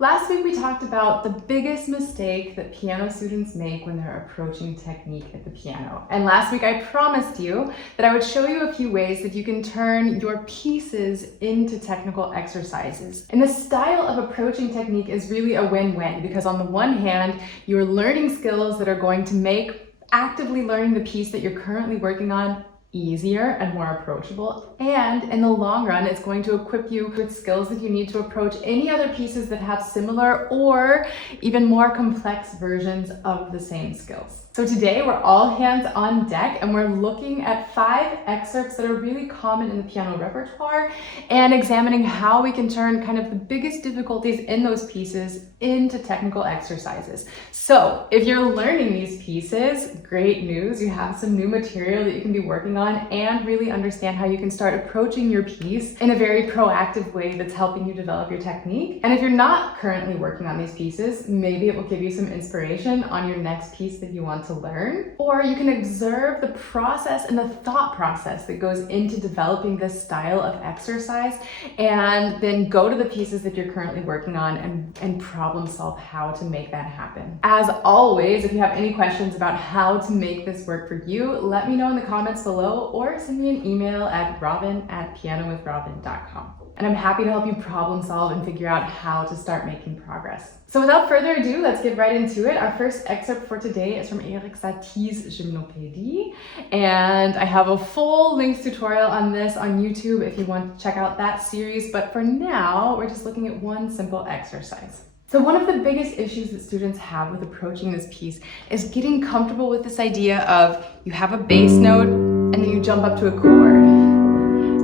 Last week we talked about the biggest mistake that piano students make when they're approaching technique at the piano. And last week I promised you that I would show you a few ways that you can turn your pieces into technical exercises. And the style of approaching technique is really a win-win, because on the one hand, you're learning skills that are going to make actively learning the piece that you're currently working on easier and more approachable, and in the long run it's going to equip you with skills that you need to approach any other pieces that have similar or even more complex versions of the same skills. So today we're all hands on deck and we're looking at 5 excerpts that are really common in the piano repertoire and examining how we can turn kind of the biggest difficulties in those pieces into technical exercises. So if you're learning these pieces, great news, you have some new material that you can be working on and really understand how you can start approaching your piece in a very proactive way that's helping you develop your technique. And if you're not currently working on these pieces, maybe it will give you some inspiration on your next piece that you want to learn. Or you can observe the process and the thought process that goes into developing this style of exercise, and then go to the pieces that you're currently working on and problem solve how to make that happen. As always, if you have any questions about how to make this work for you, let me know in the comments below or send me an email at robin@pianowithrobin.com. And I'm happy to help you problem solve and figure out how to start making progress. So without further ado, let's get right into it. Our first excerpt for today is from Eric Satie's Gymnopédie, and I have a full length tutorial on this on YouTube if you want to check out that series, but for now, we're just looking at one simple exercise. So one of the biggest issues that students have with approaching this piece is getting comfortable with this idea of you have a bass note and then you jump up to a chord.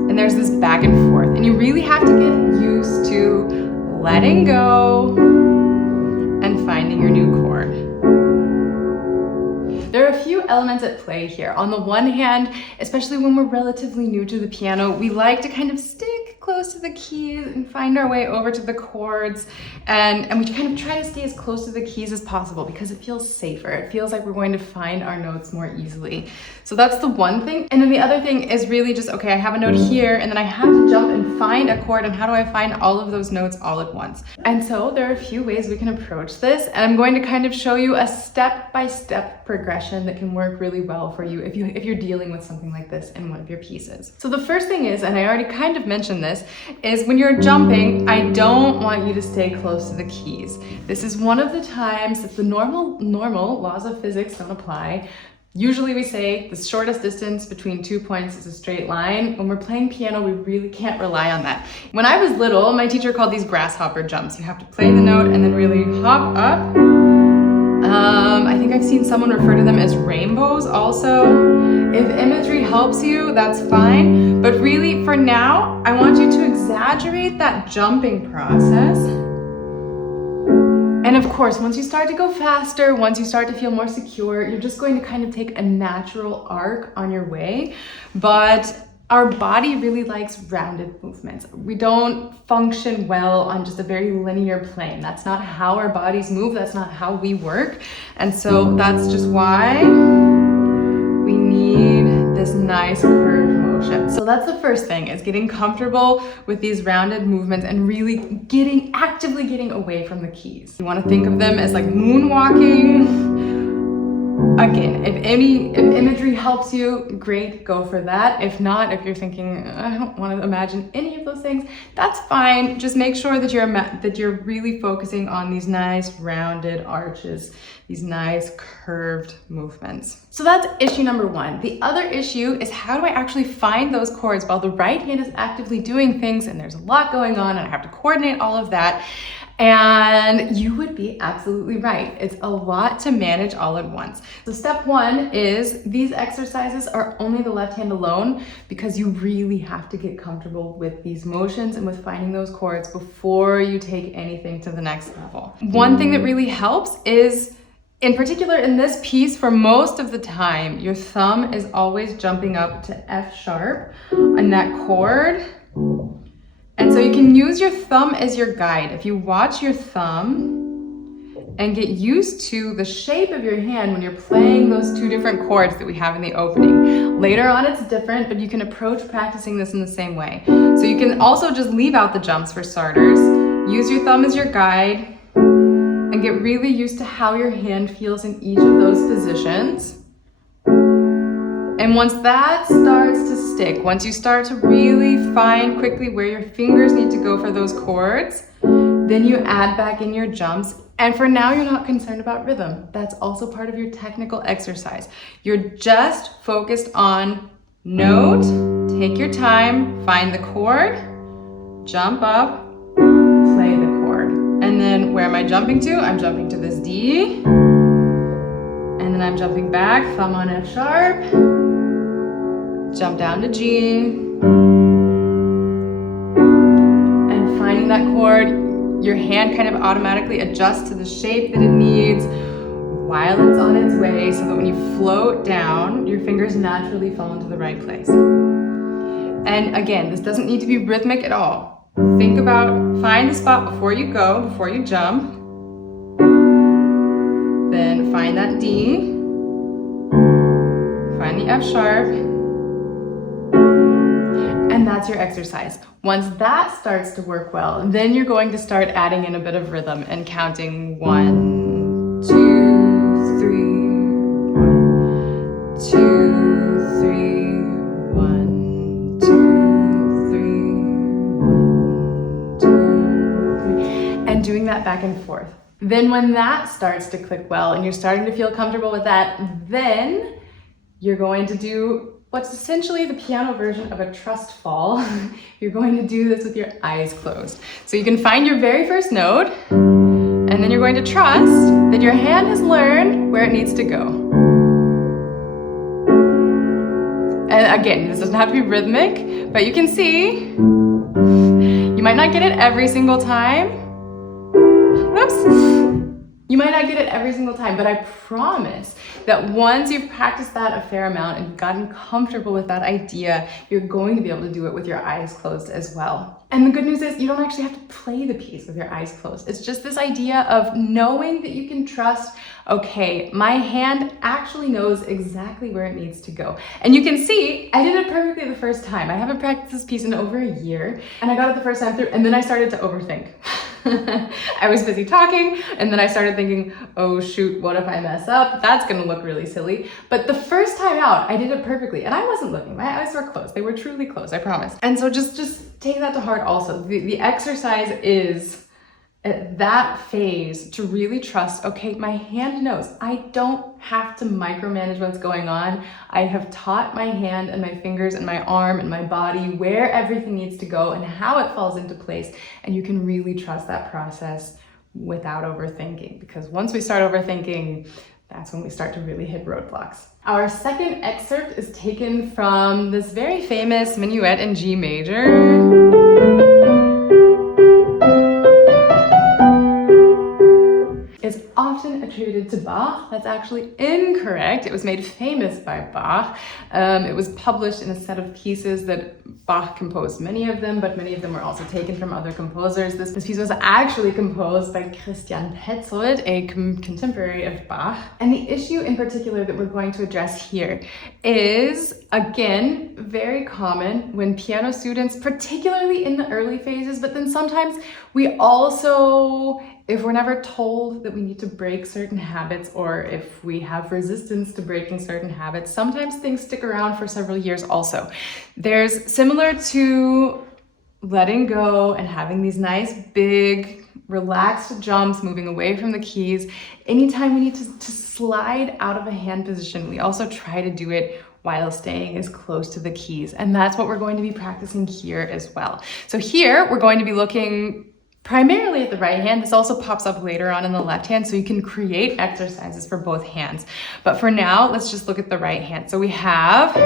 And there's this back and forth, and you really have to get used to letting go and finding your new chord. There are a few elements at play here. On the one hand, especially when we're relatively new to the piano, we like to kind of stick close to the keys and find our way over to the chords, and we kind of try to stay as close to the keys as possible because it feels safer. It feels like we're going to find our notes more easily. So that's the one thing. And then the other thing is really just, okay, I have a note here and then I have to jump and find a chord, and how do I find all of those notes all at once? And so there are a few ways we can approach this, and I'm going to kind of show you a step-by-step progression that can work really well for you if you're dealing with something like this in one of your pieces. So the first thing is, and I already kind of mentioned this, is when you're jumping, I don't want you to stay close to the keys. This is one of the times that the normal laws of physics don't apply. Usually we say the shortest distance between 2 points is a straight line. When we're playing piano, we really can't rely on that. When I was little, my teacher called these grasshopper jumps. You have to play the note and then really hop up. I think I've seen someone refer to them as rainbows also. If imagery helps you, that's fine. But really, for now, I want you to exaggerate that jumping process. And of course, once you start to go faster, once you start to feel more secure, you're just going to kind of take a natural arc on your way. But our body really likes rounded movements. We don't function well on just a very linear plane. That's not how our bodies move. That's not how we work. And so that's just why we need this nice curved motion. So that's the first thing, is getting comfortable with these rounded movements and really actively getting away from the keys. You want to think of them as like moonwalking. Again, if imagery helps you, great, go for that. If not, if you're thinking, I don't want to imagine any of those things, that's fine. Just make sure that you're really focusing on these nice rounded arches, these nice curved movements. So that's issue number one. The other issue is, how do I actually find those chords while the right hand is actively doing things and there's a lot going on and I have to coordinate all of that? And you would be absolutely right. It's a lot to manage all at once. So step one is, these exercises are only the left hand alone, because you really have to get comfortable with these motions and with finding those chords before you take anything to the next level. One thing that really helps is, in particular in this piece, for most of the time, your thumb is always jumping up to F sharp on that chord. And so you can use your thumb as your guide. If you watch your thumb and get used to the shape of your hand when you're playing those 2 different chords that we have in the opening. Later on it's different, but you can approach practicing this in the same way. So you can also just leave out the jumps for starters Use your thumb as your guide and get really used to how your hand feels in each of those positions. And once that starts to stick, once you start to really find quickly where your fingers need to go for those chords, then you add back in your jumps. And for now, you're not concerned about rhythm. That's also part of your technical exercise. You're just focused on note, take your time, find the chord, jump up, play the chord. And then where am I jumping to? I'm jumping to this D. And then I'm jumping back, thumb on F sharp, jump down to G. And finding that chord, your hand kind of automatically adjusts to the shape that it needs while it's on its way, so that when you float down, your fingers naturally fall into the right place. And again, this doesn't need to be rhythmic at all. Think about, find the spot before you go, before you jump. Then find that D. Find the F sharp. And that's your exercise. Once that starts to work well, then you're going to start adding in a bit of rhythm and counting 1, 2, 3, 1, 2, 3, 1, 2, 3, 1, 2, 3, and doing that back and forth. Then when that starts to click well and you're starting to feel comfortable with that, then you're going to do what's essentially the piano version of a trust fall. You're going to do this with your eyes closed. So you can find your very first note, and then you're going to trust that your hand has learned where it needs to go. And again, this doesn't have to be rhythmic, but you can see, you might not get it every single time. Whoops. You might not get it every single time, but I promise that once you've practiced that a fair amount and gotten comfortable with that idea, you're going to be able to do it with your eyes closed as well. And the good news is you don't actually have to play the piece with your eyes closed. It's just this idea of knowing that you can trust, okay, my hand actually knows exactly where it needs to go. And you can see, I did it perfectly the first time. I haven't practiced this piece in over a year, and I got it the first time through, and then I started to overthink. I was busy talking, and then I started thinking, oh shoot, what if I mess up? That's gonna look really silly. But the first time out, I did it perfectly, and I wasn't looking. My eyes were closed. They were truly closed, I promise. And so just take that to heart also. The exercise is at that phase to really trust, okay, my hand knows. I don't have to micromanage what's going on. I have taught my hand and my fingers and my arm and my body where everything needs to go and how it falls into place. And you can really trust that process without overthinking, because once we start overthinking, that's when we start to really hit roadblocks. Our second excerpt is taken from this very famous minuet in G major. Is often attributed to Bach. That's actually incorrect. It was made famous by Bach. It was published in a set of pieces that Bach composed, many of them, but many of them were also taken from other composers. This piece was actually composed by Christian Petzold, a contemporary of Bach. And the issue in particular that we're going to address here is, again, very common when piano students, particularly in the early phases, but then sometimes we also, if we're never told that we need to break certain habits, or if we have resistance to breaking certain habits, sometimes things stick around for several years also. There's similar to letting go and having these nice big relaxed jumps, moving away from the keys. Anytime we need to slide out of a hand position, we also try to do it while staying as close to the keys. And that's what we're going to be practicing here as well. So here we're going to be looking primarily at the right hand. This also pops up later on in the left hand, so you can create exercises for both hands. But for now, let's just look at the right hand. So we have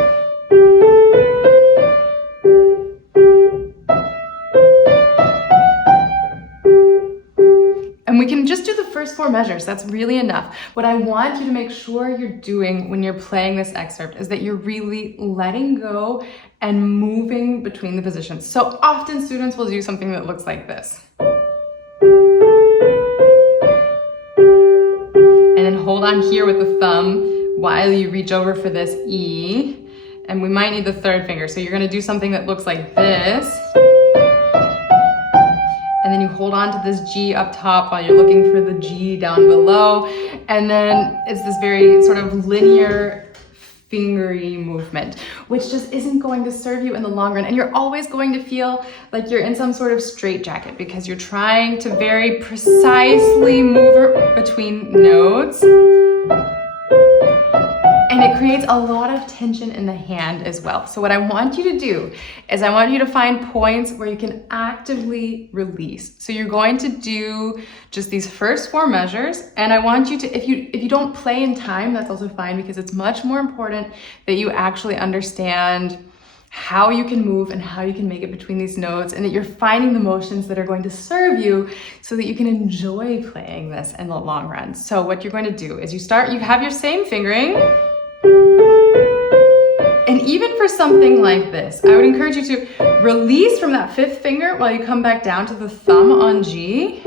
and we can just do the first four measures. That's really enough. What I want you to make sure you're doing when you're playing this excerpt is that you're really letting go and moving between the positions. So often students will do something that looks like this. And then hold on here with the thumb while you reach over for this E. And we might need the third finger. So you're gonna do something that looks like this. And and then you hold on to this G up top while you're looking for the G down below. And then it's this very sort of linear fingery movement, which just isn't going to serve you in the long run. And you're always going to feel like you're in some sort of straitjacket because you're trying to very precisely move between notes. And it creates a lot of tension in the hand as well. So what I want you to do is I want you to find points where you can actively release. So you're going to do just these first 4 measures. And I want you to, if you don't play in time, that's also fine, because it's much more important that you actually understand how you can move and how you can make it between these notes, and that you're finding the motions that are going to serve you so that you can enjoy playing this in the long run. So what you're going to do is you have your same fingering. And even for something like this, I would encourage you to release from that 5th finger while you come back down to the thumb on G.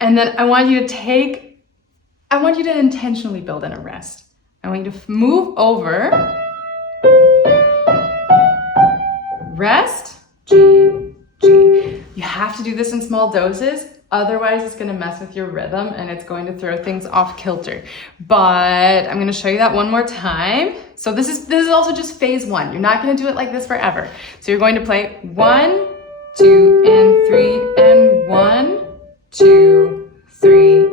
And then I want you to intentionally build in a rest. I want you to move over, rest, G, G. You have to do this in small doses. Otherwise, it's going to mess with your rhythm and it's going to throw things off kilter. But I'm going to show you that one more time. So this is also just phase 1. You're not going to do it like this forever. So you're going to play 1, 2, and 3, and 1, 2, 3,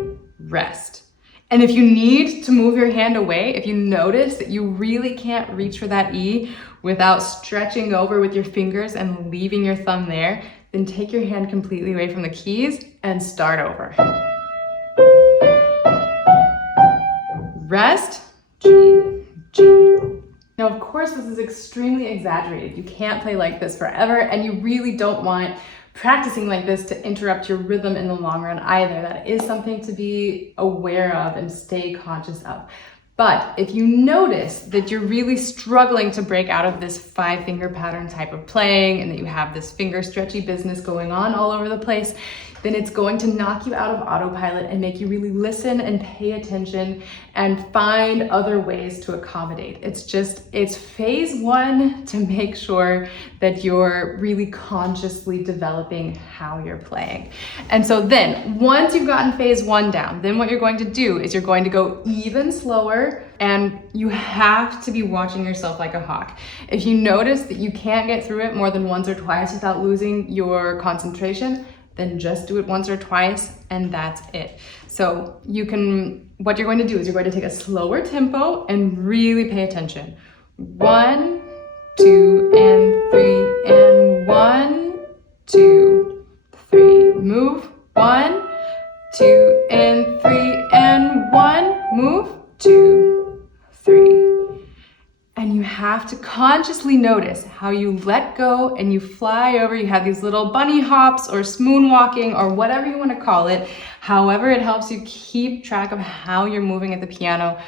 rest. And if you need to move your hand away, if you notice that you really can't reach for that E without stretching over with your fingers and leaving your thumb there, then take your hand completely away from the keys and start over. Rest, G, G. Now, of course, this is extremely exaggerated. You can't play like this forever, and you really don't want practicing like this to interrupt your rhythm in the long run either. That is something to be aware of and stay conscious of. But if you notice that you're really struggling to break out of this 5-finger pattern type of playing, and that you have this finger stretchy business going on all over the place, then it's going to knock you out of autopilot and make you really listen and pay attention and find other ways to accommodate. It's phase 1 to make sure that you're really consciously developing how you're playing. And so then once you've gotten phase 1 down, then what you're going to do is you're going to go even slower, and you have to be watching yourself like a hawk. If you notice that you can't get through it more than once or twice without losing your concentration, then just do it once or twice and that's it. So what you're going to do is you're going to take a slower tempo and really pay attention. 1, 2, and 3, and 1, 2, 3. Move, 1, 2, and 3, and 1. Move, 2, 3. And you have to consciously notice how you let go and you fly over. You have these little bunny hops or spoon walking or whatever you want to call it. However, it helps you keep track of how you're moving at the piano.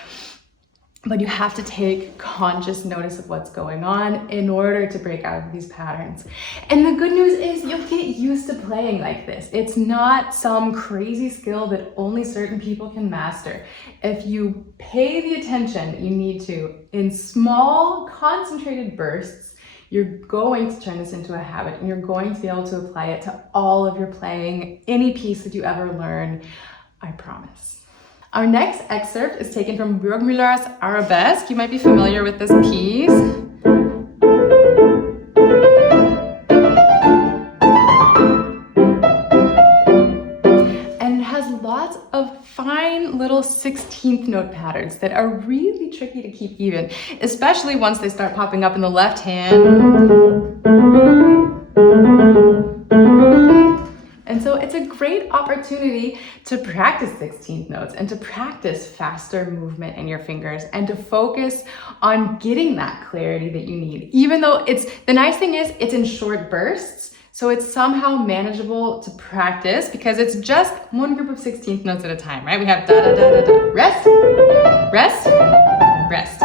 But you have to take conscious notice of what's going on in order to break out of these patterns. And the good news is you'll get used to playing like this. It's not some crazy skill that only certain people can master. If you pay the attention that you need to in small, concentrated bursts, you're going to turn this into a habit, and you're going to be able to apply it to all of your playing, any piece that you ever learn, I promise. Our next excerpt is taken from Burgmüller's Arabesque. You might be familiar with this piece. And it has lots of fine little 16th note patterns that are really tricky to keep even, especially once they start popping up in the left hand. And so it's a great opportunity to practice 16th notes and to practice faster movement in your fingers and to focus on getting that clarity that you need. Even though the nice thing is it's in short bursts, so it's somehow manageable to practice because it's just one group of 16th notes at a time, right? We have da da da da da, rest, rest, rest.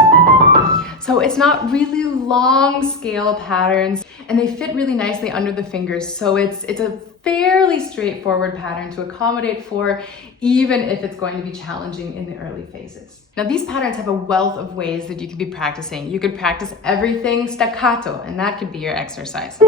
So it's not really long scale patterns, and they fit really nicely under the fingers. So it's a fairly straightforward pattern to accommodate for, even if it's going to be challenging in the early phases. Now, these patterns have a wealth of ways that you could be practicing. You could practice everything staccato, and that could be your exercise.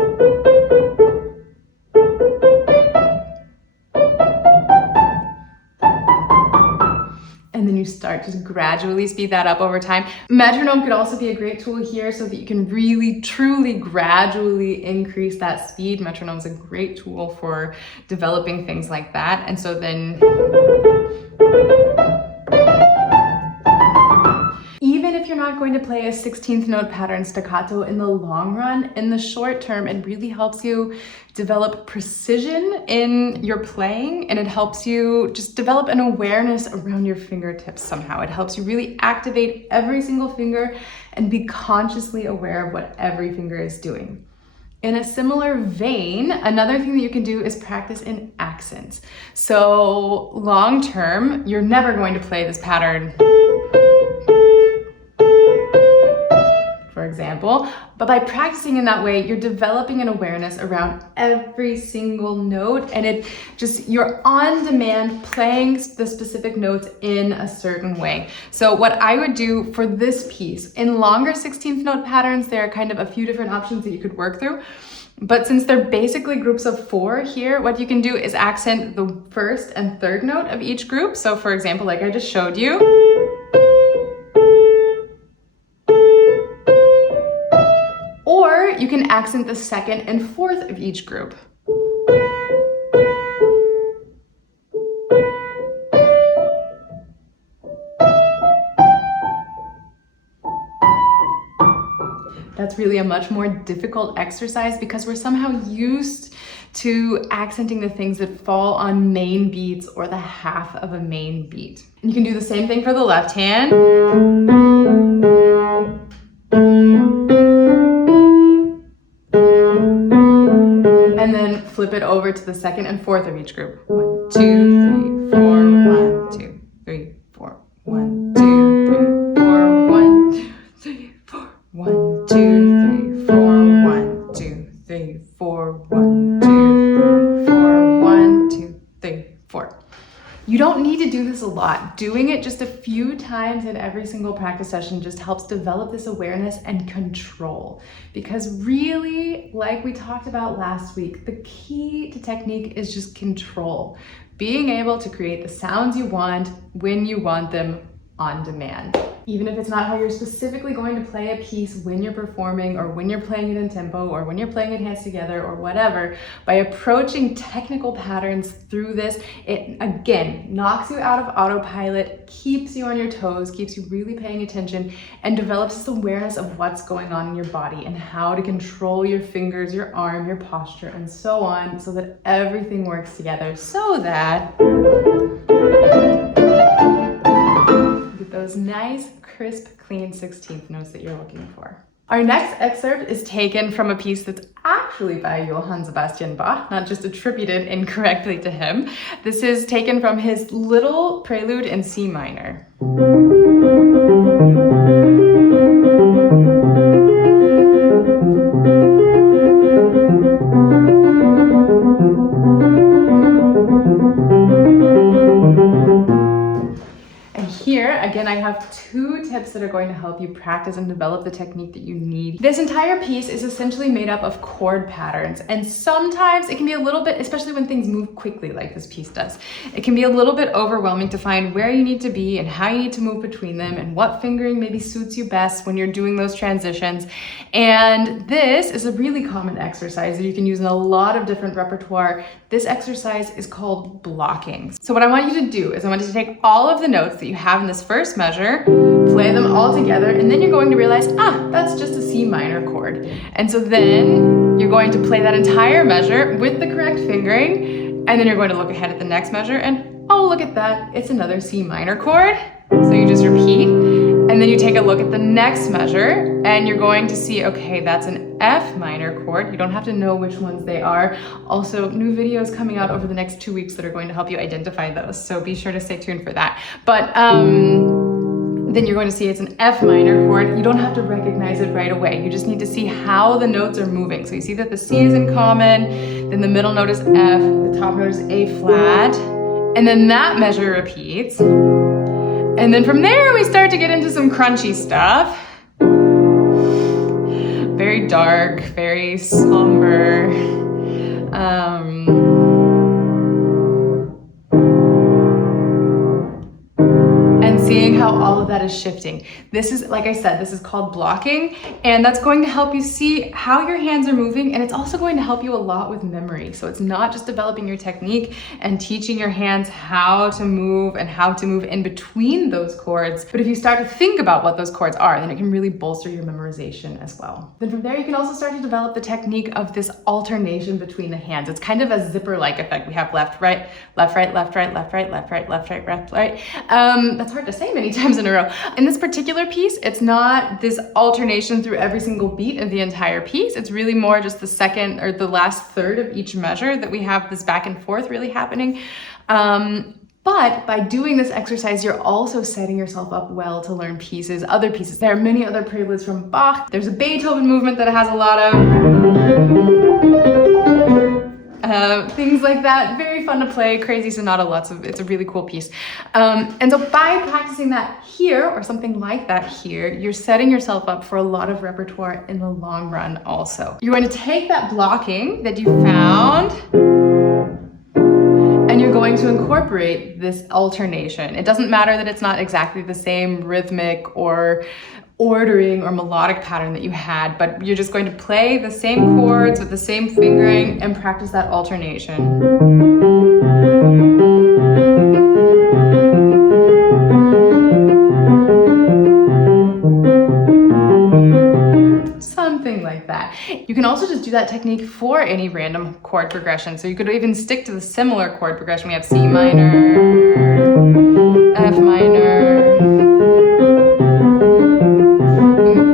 and then you start to gradually speed that up over time. Metronome could also be a great tool here so that you can really, truly, gradually increase that speed. Metronome is a great tool for developing things like that. And so then even if you're not going to play a 16th note pattern staccato in the long run, in the short term, it really helps you develop precision in your playing, and it helps you just develop an awareness around your fingertips somehow. It helps you really activate every single finger and be consciously aware of what every finger is doing. In a similar vein, another thing that you can do is practice in accents. So long term, you're never going to play this pattern, for example, but by practicing in that way, you're developing an awareness around every single note, and you're on demand playing the specific notes in a certain way. So what I would do for this piece, in longer 16th note patterns, there are kind of a few different options that you could work through. But since they're basically groups of 4 here, what you can do is accent the first and third note of each group. So for example, like I just showed you, or you can accent the second and fourth of each group. That's really a much more difficult exercise because we're somehow used to accenting the things that fall on main beats or the half of a main beat. And you can do the same thing for the left hand. And then flip it over to the second and fourth of each group. 1, 2, 3, 4, 1, 2, 3, 4, 1, 2, 3, 4, 1, 2, 3, 4, 1, 2, 3, 4, 1, 2, 3, 4, 1, 2, 3, 4, 1, 2, 3, 4. You don't need to do this a lot. Doing it just a few times in every single practice session just helps develop this awareness and control. Because really, like we talked about last week, the key to technique is just control. Being able to create the sounds you want when you want them on demand. Even if it's not how you're specifically going to play a piece when you're performing or when you're playing it in tempo or when you're playing it hands together or whatever, by approaching technical patterns through this, it again knocks you out of autopilot, keeps you on your toes, keeps you really paying attention, and develops this awareness of what's going on in your body and how to control your fingers, your arm, your posture, and so on, so that everything works together so that those nice, crisp, clean 16th notes that you're looking for. Our next excerpt is taken from a piece that's actually by Johann Sebastian Bach, not just attributed incorrectly to him. This is taken from his little prelude in C minor. Again, I have 2 tips that are going to help you practice and develop the technique that you need. This entire piece is essentially made up of chord patterns, and sometimes it can be a little bit, especially when things move quickly like this piece does, it can be a little bit overwhelming to find where you need to be and how you need to move between them and what fingering maybe suits you best when you're doing those transitions. And this is a really common exercise that you can use in a lot of different repertoire. This exercise is called blocking. So what I want you to do is I want you to take all of the notes that you have in this first measure, play them all together, and then you're going to realize, that's just a C minor chord. And so then you're going to play that entire measure with the correct fingering, and then you're going to look ahead at the next measure and, oh, look at that, it's another C minor chord. So you just repeat, and then you take a look at the next measure, and you're going to see, okay, that's an F minor chord. You don't have to know which ones they are. Also, new videos coming out over the next 2 weeks that are going to help you identify those, so be sure to stay tuned for that. But then you're going to see it's an F minor chord. You don't have to recognize it right away. You just need to see how the notes are moving. So you see that the C is in common, then the middle note is F, the top note is A flat, and then that measure repeats. And then from there, we start to get into some crunchy stuff. Very dark, very somber. And seeing how all of that is shifting. This is, like I said, this is called blocking, and that's going to help you see how your hands are moving, and it's also going to help you a lot with memory. So it's not just developing your technique and teaching your hands how to move and how to move in between those chords, but if you start to think about what those chords are, then it can really bolster your memorization as well. Then from there, you can also start to develop the technique of this alternation between the hands. It's kind of a zipper-like effect. We have left, right, left, right, left, right, left, right, left, right, left, right, left, right. That's hard to say many times in a row. In this particular piece, it's not this alternation through every single beat of the entire piece. It's really more just the second or the last third of each measure that we have this back and forth really happening. But by doing this exercise, you're also setting yourself up well to learn pieces, other pieces. There are many other preludes from Bach. There's a Beethoven movement that has a lot of things like that. Very fun to play, crazy sonata, it's a really cool piece. And so by practicing that here, or something like that here, you're setting yourself up for a lot of repertoire in the long run also. You're going to take that blocking that you found, and you're going to incorporate this alternation. It doesn't matter that it's not exactly the same rhythmic or ordering or melodic pattern that you had, but you're just going to play the same chords with the same fingering and practice that alternation. Something like that. You can also just do that technique for any random chord progression. So you could even stick to the similar chord progression. We have C minor, F minor.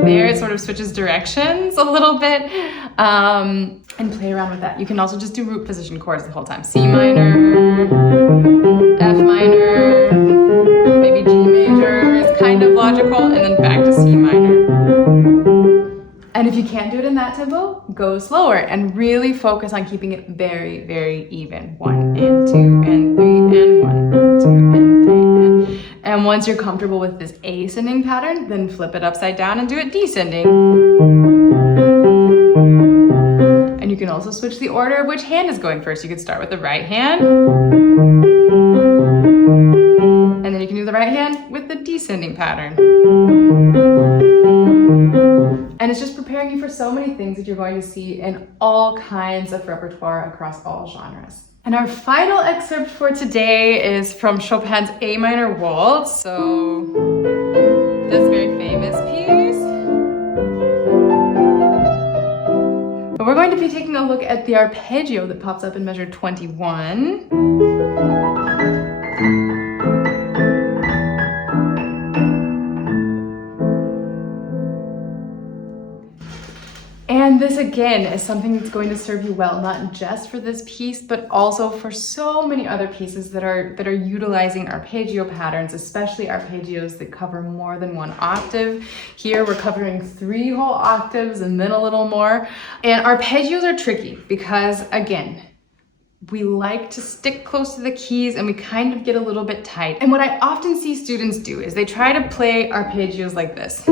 There it sort of switches directions a little bit, and play around with that. You can also just do root position chords the whole time. C minor, F minor, maybe G major is kind of logical, and then back to C minor. And if you can't do it in that tempo, go slower and really focus on keeping it very, very even. 1 and 2 and 3 and 1 and 2 and 3 and once you're comfortable with this ascending pattern, then flip it upside down and do it descending. And you can also switch the order of which hand is going first. You could start with the right hand, and then you can do the right hand with the descending pattern. And it's just preparing you for so many things that you're going to see in all kinds of repertoire across all genres. And our final excerpt for today is from Chopin's A minor waltz. So this very famous piece. But we're going to be taking a look at the arpeggio that pops up in measure 21. And this again is something that's going to serve you well, not just for this piece, but also for so many other pieces that are utilizing arpeggio patterns, especially arpeggios that cover more than one octave. Here we're covering 3 whole octaves and then a little more. And arpeggios are tricky because, again, we like to stick close to the keys and we kind of get a little bit tight. And what I often see students do is they try to play arpeggios like this.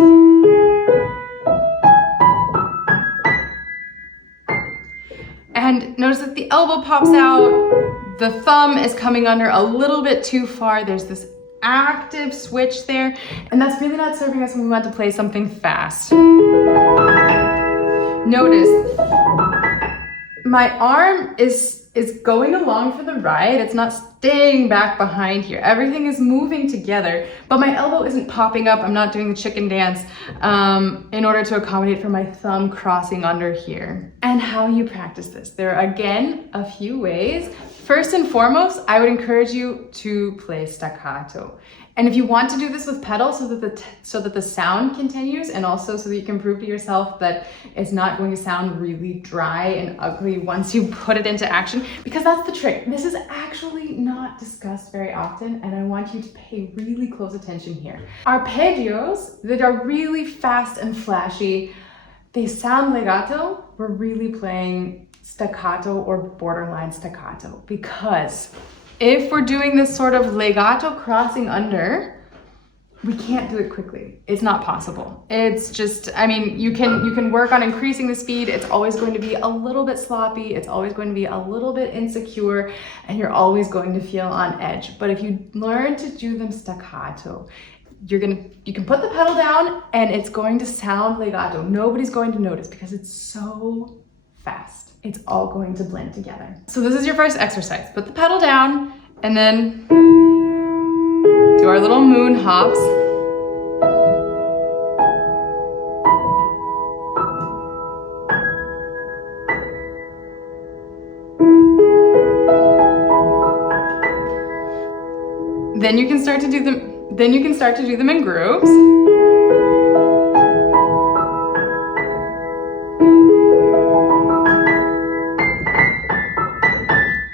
And notice that the elbow pops out, the thumb is coming under a little bit too far. There's this active switch there, and that's really not serving us when we want to play something fast. Notice my arm is going along for the ride. It's not staying back behind here. Everything is moving together, but my elbow isn't popping up. I'm not doing the chicken dance in order to accommodate for my thumb crossing under here. And how you practice this. There are, again, a few ways. First and foremost, I would encourage you to play staccato. And if you want to do this with pedals so that the sound continues, and also so that you can prove to yourself that it's not going to sound really dry and ugly once you put it into action, because that's the trick. This is actually not discussed very often, and I want you to pay really close attention here. Arpeggios that are really fast and flashy, they sound legato. We're really playing staccato or borderline staccato, because if we're doing this sort of legato crossing under, we can't do it quickly. It's not possible. It's just, I mean, you can work on increasing the speed. It's always going to be a little bit sloppy. It's always going to be a little bit insecure, and you're always going to feel on edge. But if you learn to do them staccato, you can put the pedal down and it's going to sound legato. Nobody's going to notice because it's so fast. It's all going to blend together. So this is your first exercise. Put the pedal down and then do our little moon hops. Then you can start to do them in groups.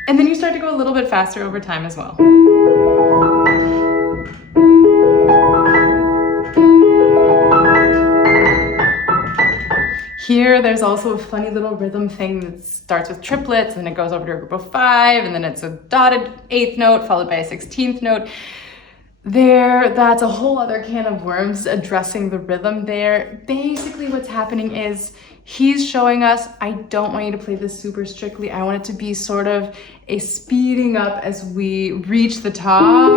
And then you start to go a little bit faster over time as well. Here, there's also a funny little rhythm thing that starts with triplets, and it goes over to a group of 5, and then it's a dotted 8th note followed by a 16th note. That's a whole other can of worms addressing the rhythm there. Basically what's happening is he's showing us, I don't want you to play this super strictly. I want it to be sort of a speeding up as we reach the top.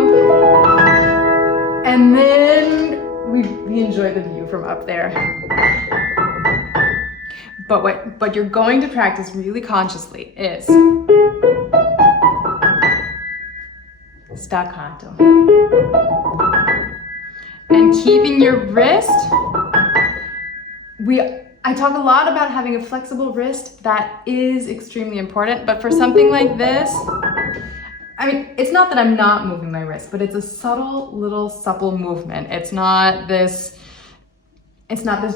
And then we enjoy the view from up there. But what you're going to practice really consciously is staccato. And keeping your wrist, I talk a lot about having a flexible wrist. That is extremely important, but for something like this, I mean, it's not that I'm not moving my wrist, but it's a subtle little supple movement. It's not this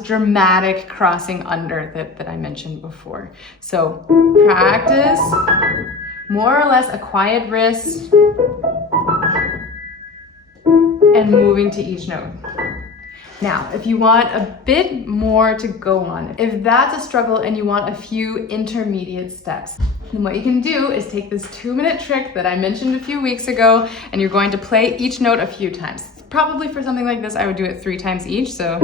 dramatic crossing under that I mentioned before. So practice more or less a quiet wrist and moving to each note. Now, if you want a bit more to go on, if that's a struggle and you want a few intermediate steps, then what you can do is take this 2-minute trick that I mentioned a few weeks ago, and you're going to play each note a few times. Probably for something like this, I would do it 3 times each, so.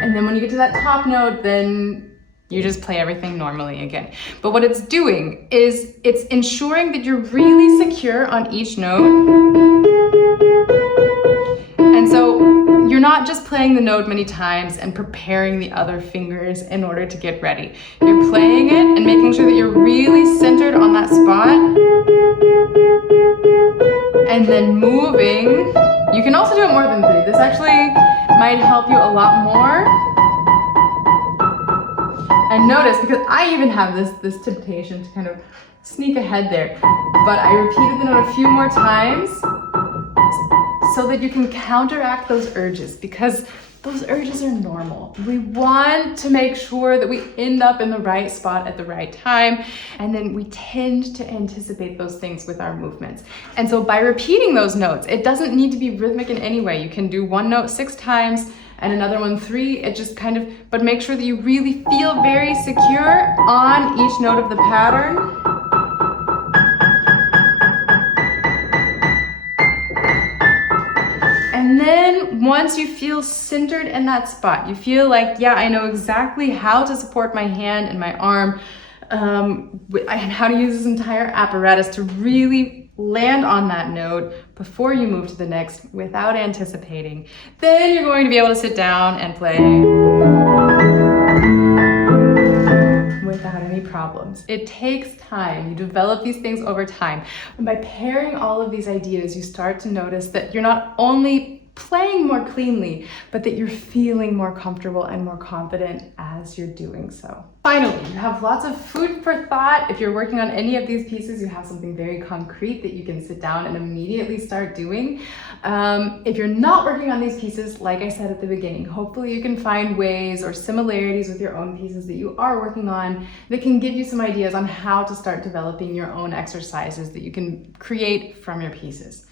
And then when you get to that top note, then you just play everything normally again. But what it's doing is it's ensuring that you're really secure on each note. And so you're not just playing the note many times and preparing the other fingers in order to get ready. You're playing it and making sure that you're really centered on that spot. And then moving. You can also do it more than 3. This actually might help you a lot more. And notice, because I even have this temptation to kind of sneak ahead there, but I repeated the note a few more times so that you can counteract those urges, because those urges are normal. We want to make sure that we end up in the right spot at the right time, and then we tend to anticipate those things with our movements. And so by repeating those notes, it doesn't need to be rhythmic in any way. You can do one note 6 times, and another one 3, it just kind of, but make sure that you really feel very secure on each note of the pattern. And then once you feel centered in that spot, you feel like, yeah, I know exactly how to support my hand and my arm, and how to use this entire apparatus to really land on that note before you move to the next without anticipating, then you're going to be able to sit down and play without any problems. It takes time. You develop these things over time. And by pairing all of these ideas, you start to notice that you're not only playing more cleanly, but that you're feeling more comfortable and more confident as you're doing so. Finally, you have lots of food for thought. If you're working on any of these pieces, you have something very concrete that you can sit down and immediately start doing. If you're not working on these pieces, like I said at the beginning, hopefully you can find ways or similarities with your own pieces that you are working on that can give you some ideas on how to start developing your own exercises that you can create from your pieces.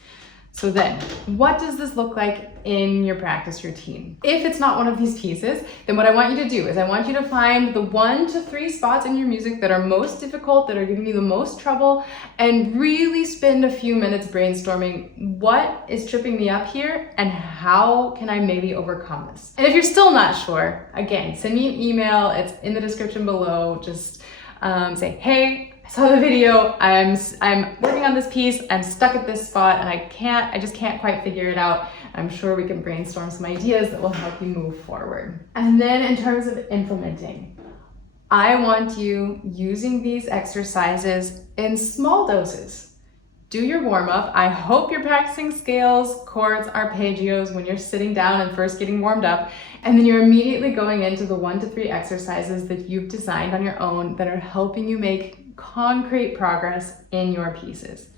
So then, what does this look like in your practice routine? If it's not one of these pieces, then what I want you to do is I want you to find the 1 to 3 spots in your music that are most difficult, that are giving you the most trouble, and really spend a few minutes brainstorming what is tripping me up here and how can I maybe overcome this. And if you're still not sure, again, send me an email. It's in the description below. Just Say, hey, I saw the video, I'm working on this piece, I'm stuck at this spot and I just can't quite figure it out. I'm sure we can brainstorm some ideas that will help you move forward. And then in terms of implementing, I want you using these exercises in small doses. Do your warm-up. I hope you're practicing scales, chords, arpeggios when you're sitting down and first getting warmed up, and then you're immediately going into the 1 to 3 exercises that you've designed on your own that are helping you make concrete progress in your pieces.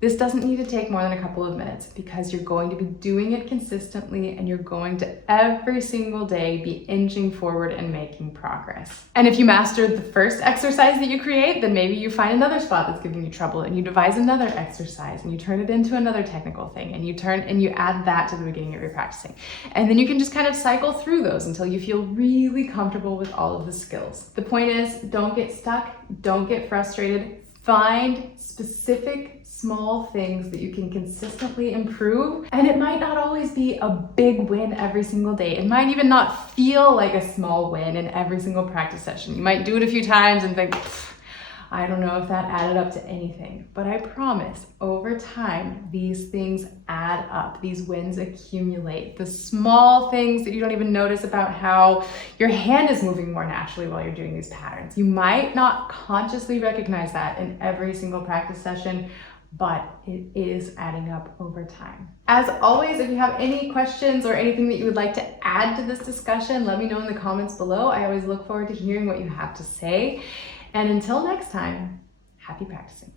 This doesn't need to take more than a couple of minutes because you're going to be doing it consistently and you're going to every single day be inching forward and making progress. And if you mastered the first exercise that you create, then maybe you find another spot that's giving you trouble and you devise another exercise and you turn it into another technical thing and you add that to the beginning of your practicing. And then you can just kind of cycle through those until you feel really comfortable with all of the skills. The point is, don't get stuck, don't get frustrated. Find specific small things that you can consistently improve. And it might not always be a big win every single day. It might even not feel like a small win in every single practice session. You might do it a few times and think, I don't know if that added up to anything, but I promise over time, these things add up. These wins accumulate. The small things that you don't even notice about how your hand is moving more naturally while you're doing these patterns. You might not consciously recognize that in every single practice session, but it is adding up over time. As always, if you have any questions or anything that you would like to add to this discussion, let me know in the comments below. I always look forward to hearing what you have to say. And until next time, happy practicing.